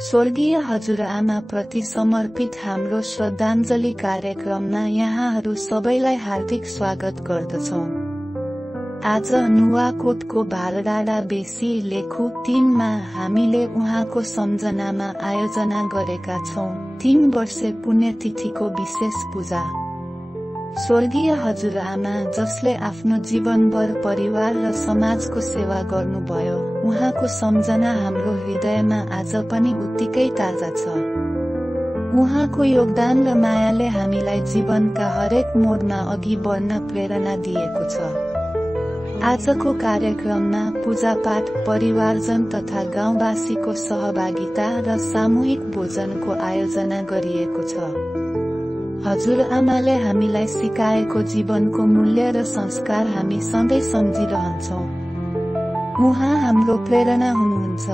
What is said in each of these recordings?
स्वर्गीय हजुरआमा प्रति समर्पित हाम्रो श्रद्धाञ्जली कार्यक्रममा यहाँहरू सबैलाई हार्दिक स्वागत गर्दछौं। आज नुवाकोटको भालडाँडा बेसी लेखु 3 मा हामीले उहाँको सम्झनामा आयोजना गरेका छौं 3 वर्षे पुण्यतिथिको विशेष पूजा। स्वर्गीय हजुरआमा जसले आफ्नो जीवनभर परिवार र समाजको सेवा गर्नुभयो, उहाँको सम्झना हाम्रो हृदयमा आज पनि उत्तिकै ताजा छ। उहाँको योगदान र मायाले हामीलाई जीवनका हरेक मोडमा अघि बढ्न प्रेरणा दिएको छ। आजको कार्यक्रममा पूजापाठ, परिवारजन तथा गाउँवासीको सहभागिता र सामूहिक भोजनको आयोजना गरिएको छ। हजुरआमाले हामीलाई सिकाएको जीवनको मूल्य र संस्कार हामी सधैँ सम्झिरहन्छौं। उहाँ हाम्रो प्रेरणा हुनुहुन्छ।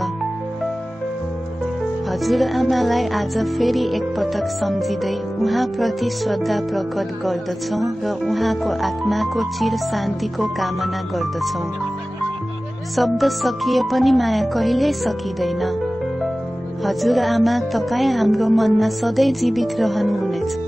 हजुरआमालाई आज फेरि एकपटक सम्झिँदै उहाँप्रति श्रद्धा प्रकट गर्दछौं र उहाँको आत्माको चिर शान्तिको कामना गर्दछौं। शब्द सकिए पनि माया कहिल्यै सकिँदैन। हजुरआमा, तपाईँ हाम्रो मनमा सधैँ जीवित रहनुहुनेछ।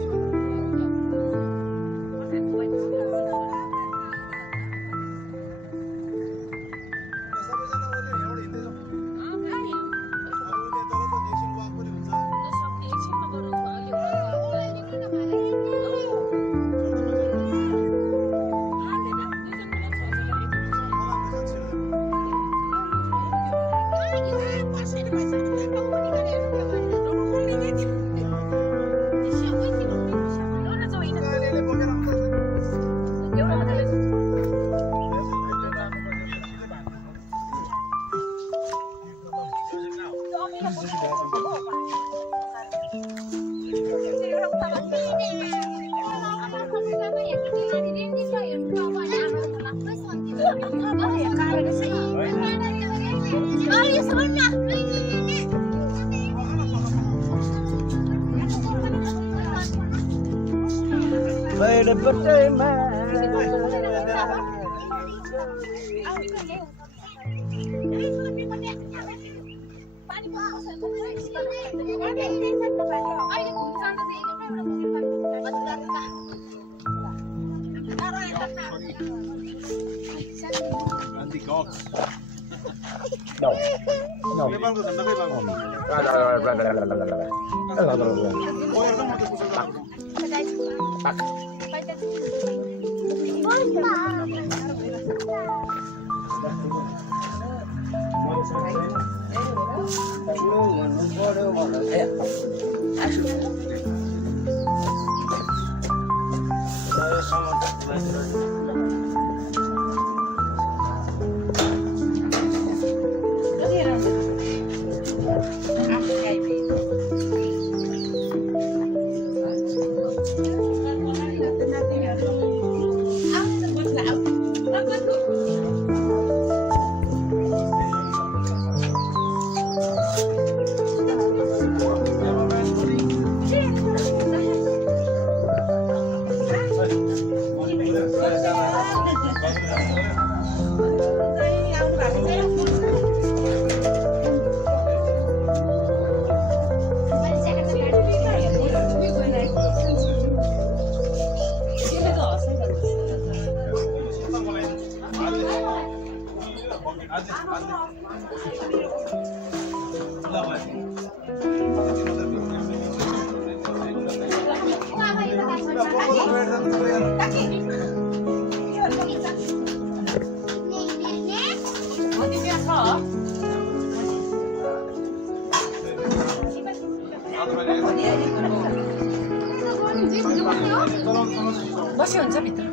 बस्यो हुन्छ भित्र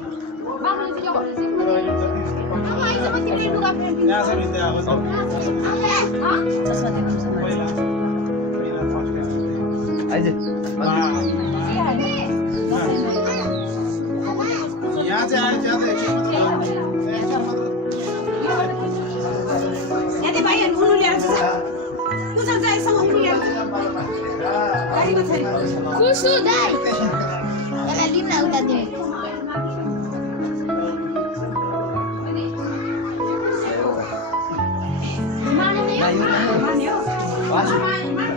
Wow.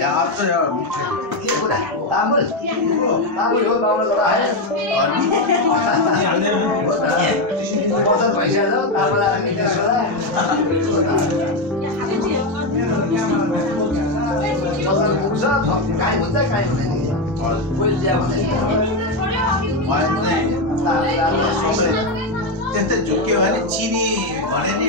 या अब तो यार मीठे तामुल हो तामुल बड़ा है बहुत पैसा दो तामुल आने के सोदा फसल पुग्छ काई हुन्छ काई हुँदैन और कोही ल्या भने त्यस्तै झुक्यो भने चिनी भने नि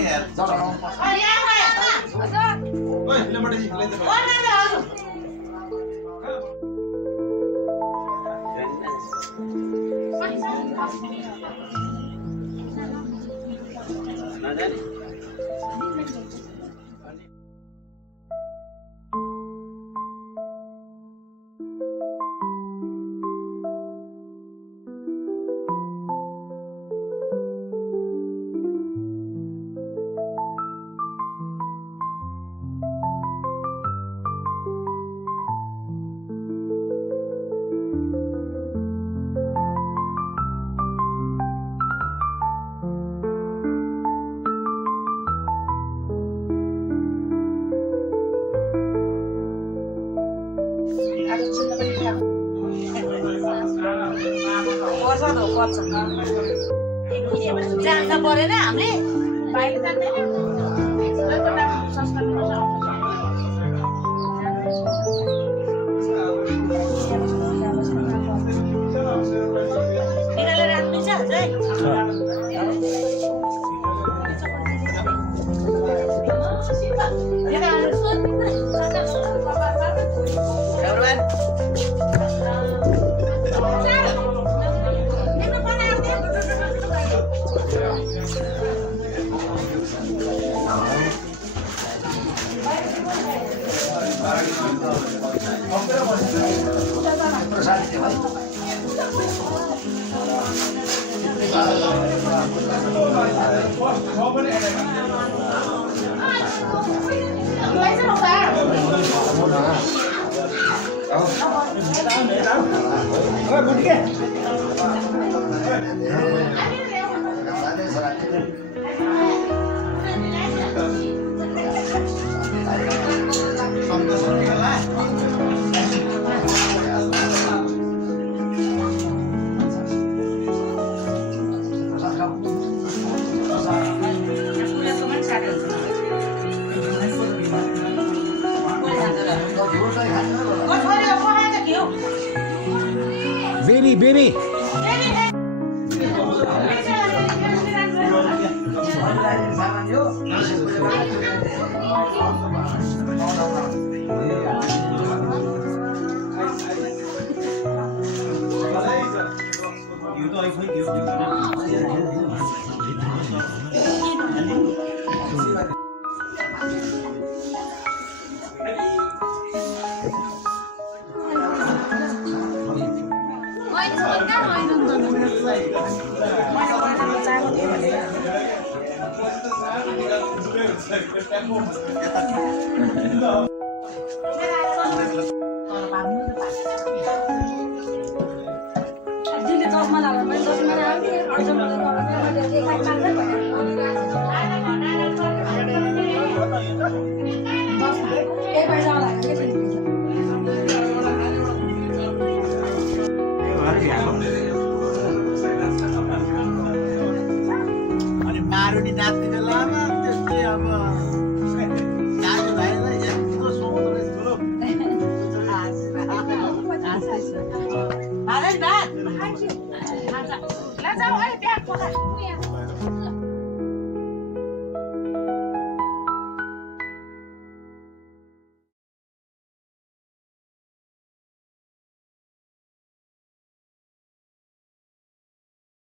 जान्न परेन हामीले बाहिर जाँदैन बिराले राख्नु छ हजुर बेनी अनि मारुनी नाच्ने बेलामा त्यस्तै अब दाजुभाइलाई यस्तो सोध्नु ठुलो भात ला जाऊ अहिले ब्याग पकाऊ